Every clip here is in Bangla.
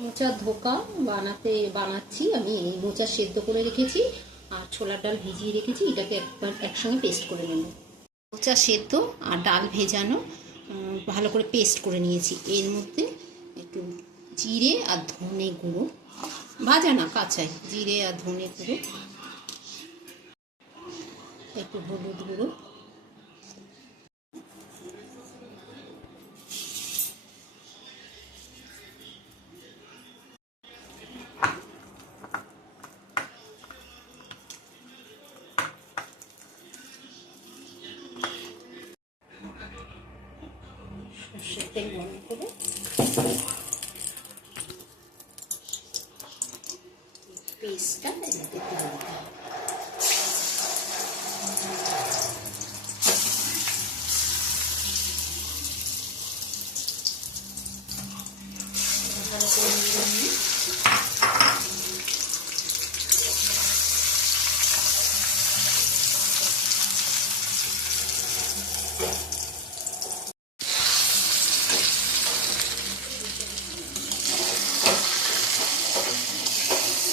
মোচার ধোকা বানাচ্ছি আমি। এই মোচা সেদ্ধ করে রেখেছি আর ছোলার ডাল ভিজিয়ে রেখেছি, এটাকে একবার একসঙ্গে পেস্ট করে নেব। মোচা সেদ্ধ আর ডাল ভেজানো ভালো করে পেস্ট করে নিয়েছি। এর মধ্যে একটু জিরে আর ধনে গুঁড়ো, ভাজা না কাঁচাই, জিরে আর ধনে গুঁড়ো, একটু হলুদ গুঁড়ো, সর্ষের তেল গরম করে পেস্টটা এর মধ্যে তুলে দিতে হবে। ভালো করে নিয়ে নিয়ে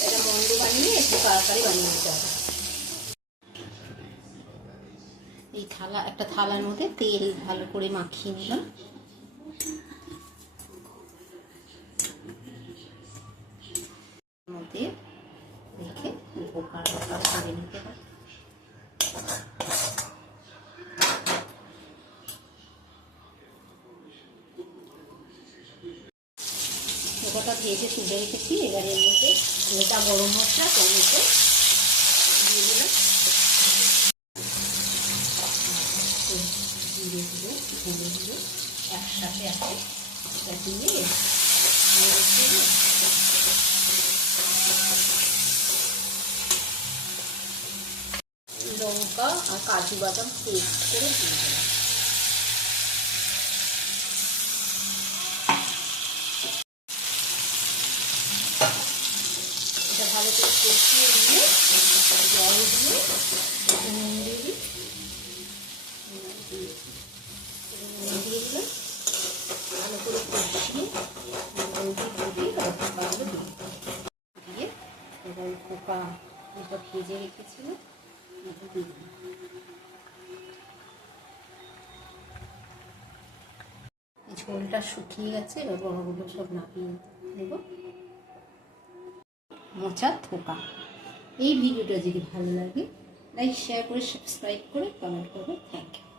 এটা মন্দ বানিয়ে একটু তাড়াতাড়ি বানিয়ে নিতে হবে। এই একটা থালার মধ্যে তেল ভালো করে মাখিয়ে নিলাম। মধ্যে রেখে ধোকার করে নিতে হবে। ধোকাটা ভেজে তুলে রেখেছি। এবার এর মধ্যে গোটা গরম মশলা, টমেটো দিয়ে দিলাম, জিরে গুঁড়ো, ধনে গুঁড়ো একসাথে আছে, এটা দিয়ে লঙ্কা আর কাজু বাদাম পেস্ট করে দিয়ে দিলাম। এটা ভালো করে কষিয়ে দিয়ে জল দিয়ে নুন দিয়ে দিই, দিয়ে দিলাম, ভালো করে কষিয়ে দিয়ে এবার পোকা যেটা ভেজে রেখেছিল ঝোলটা শুকিয়ে গেছে। এবার বড়গুলো সব নামিয়ে নেব। মোচার ধোকা। এই ভিডিওটা যদি ভালো লাগে লাইক শেয়ার করে সাবস্ক্রাইব করে কমেন্ট করবে। Thank you.